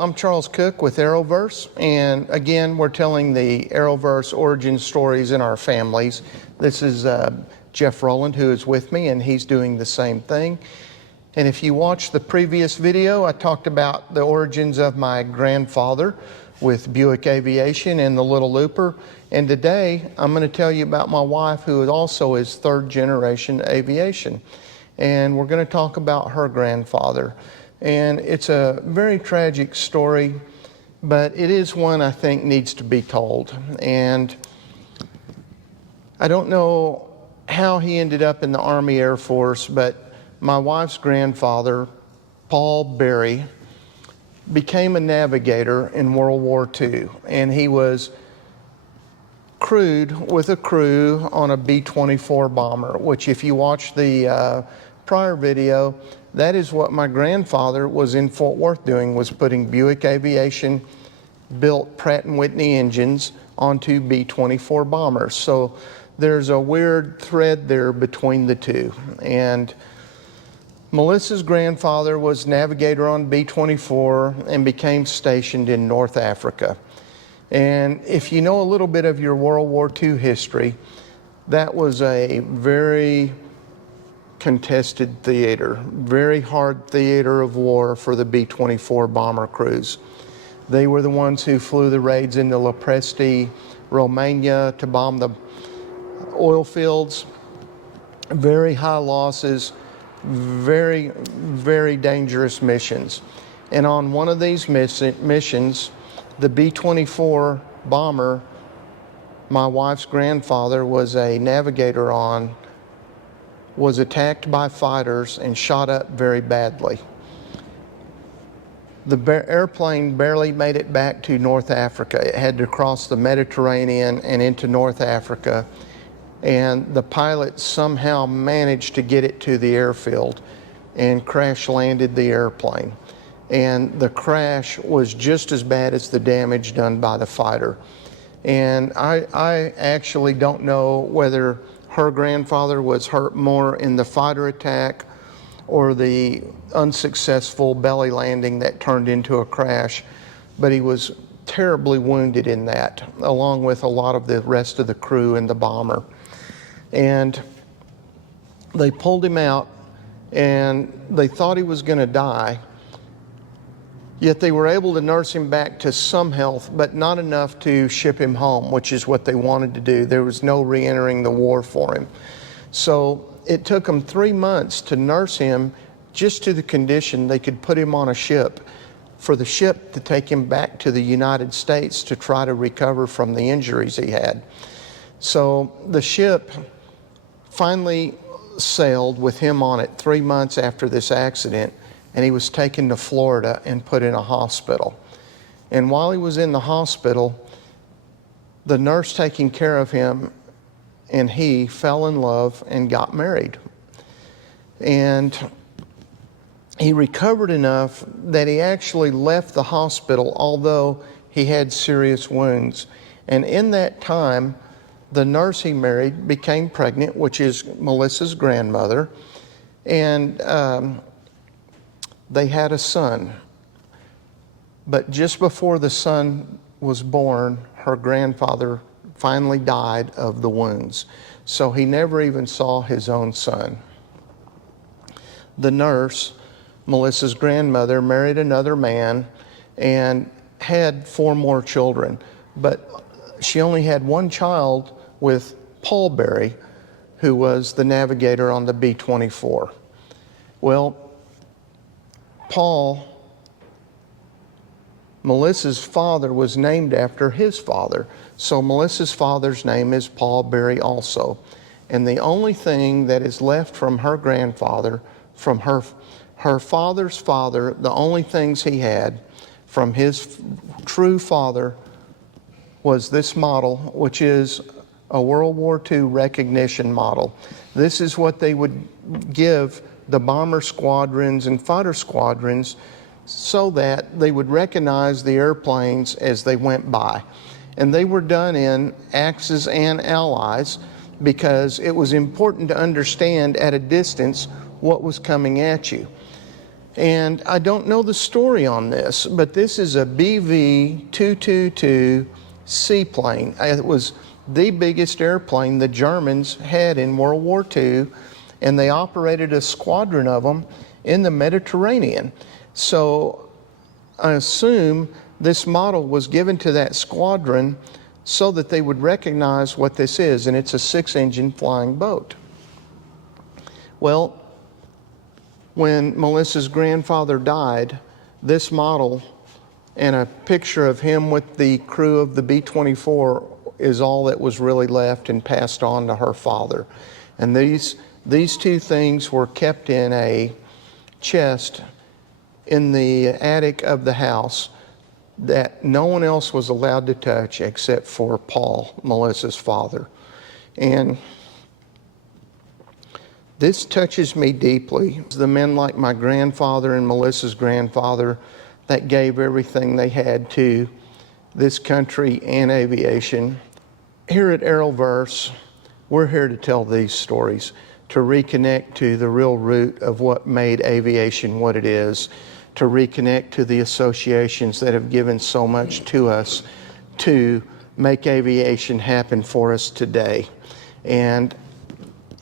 I'm Charles Cook with Arrowverse, and again, we're telling the Arrowverse origin stories in our families. This is Jeff Rowland, who is with me, and he's doing the same thing. And if you watched the previous video, I talked about the origins of my grandfather with Buick Aviation and the Little Looper. And today, I'm going to tell you about my wife, who also is third generation aviation. And we're going to talk about her grandfather. And it's a very tragic story, but it is one I think needs to be told. And I don't know how he ended up in the Army Air Force, but my wife's grandfather, Paul Berry, became a navigator in World War II. And he was crewed with a crew on a B24 bomber, which if you watch the prior video, that is what my grandfather was in Fort Worth doing, was putting Buick Aviation built Pratt & Whitney engines onto B-24 bombers. So there's a weird thread there between the two. And Melissa's grandfather was navigator on B-24 and became stationed in North Africa. And if you know a little bit of your World War II history, that was a very contested theater, very hard theater of war for the B-24 bomber crews. They were the ones who flew the raids into La Presti, Romania, to bomb the oil fields. Very high losses, very, very dangerous missions. And on one of these missions, the B-24 bomber my wife's grandfather was a navigator on was attacked by fighters and shot up very badly. The airplane barely made it back to North Africa. It had to cross the Mediterranean and into North Africa, and the pilot somehow managed to get it to the airfield and crash landed the airplane. And the crash was just as bad as the damage done by the fighter. And I actually don't know whether her grandfather was hurt more in the fighter attack or the unsuccessful belly landing that turned into a crash, but he was terribly wounded in that, along with a lot of the rest of the crew and the bomber. And they pulled him out, and they thought he was going to die, yet they were able to nurse him back to some health, but not enough to ship him home, which is what they wanted to do. There was no re-entering the war for him. So it took them 3 months to nurse him just to the condition they could put him on a ship, for the ship to take him back to the United States to try to recover from the injuries he had. So the ship finally sailed with him on it 3 months after this accident, and he was taken to Florida and put in a hospital. And while he was in the hospital, the nurse taking care of him and he fell in love and got married. And he recovered enough that he actually left the hospital, although he had serious wounds. And in that time, the nurse he married became pregnant, which is Melissa's grandmother, and they had a son. But just before the son was born, her grandfather finally died of the wounds. So he never even saw his own son. The nurse, Melissa's grandmother, married another man and had 4 more children. But she only had 1 child with Paul Berry, who was the navigator on the B-24. Well, Paul, Melissa's father, was named after his father. So Melissa's father's name is Paul Berry also. And the only thing that is left from her grandfather, from her father's father, the only things he had from his true father was this model, which is a World War II recognition model. This is what they would give the bomber squadrons and fighter squadrons so that they would recognize the airplanes as they went by. And they were done in Axis and Allies because it was important to understand at a distance what was coming at you. And I don't know the story on this, but this is a BV-222 seaplane. It was the biggest airplane the Germans had in World War II, and they operated a squadron of them in the Mediterranean. So I assume this model was given to that squadron so that they would recognize what this is, and it's a 6-engine flying boat. Well, when Melissa's grandfather died, this model and a picture of him with the crew of the B24 is all that was really left and passed on to her father. And these two things were kept in a chest in the attic of the house that no one else was allowed to touch except for Paul, Melissa's father. And this touches me deeply. The men like my grandfather and Melissa's grandfather that gave everything they had to this country and aviation. Here at Arrowverse, we're here to tell these stories, to reconnect to the real root of what made aviation what it is, to reconnect to the associations that have given so much to us to make aviation happen for us today. And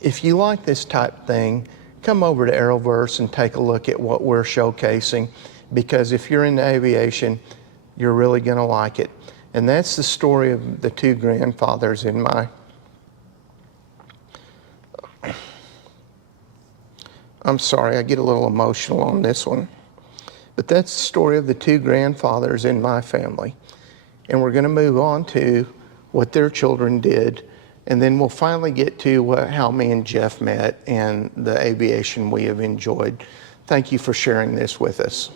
if you like this type thing, come over to Arrowverse and take a look at what we're showcasing, because if you're into aviation, you're really going to like it. And that's the story of the two grandfathers in my... I'm sorry, I get a little emotional on this one. But that's the story of the two grandfathers in my family. And we're going to move on to what their children did. And then we'll finally get to how me and Jeff met and the aviation we have enjoyed. Thank you for sharing this with us.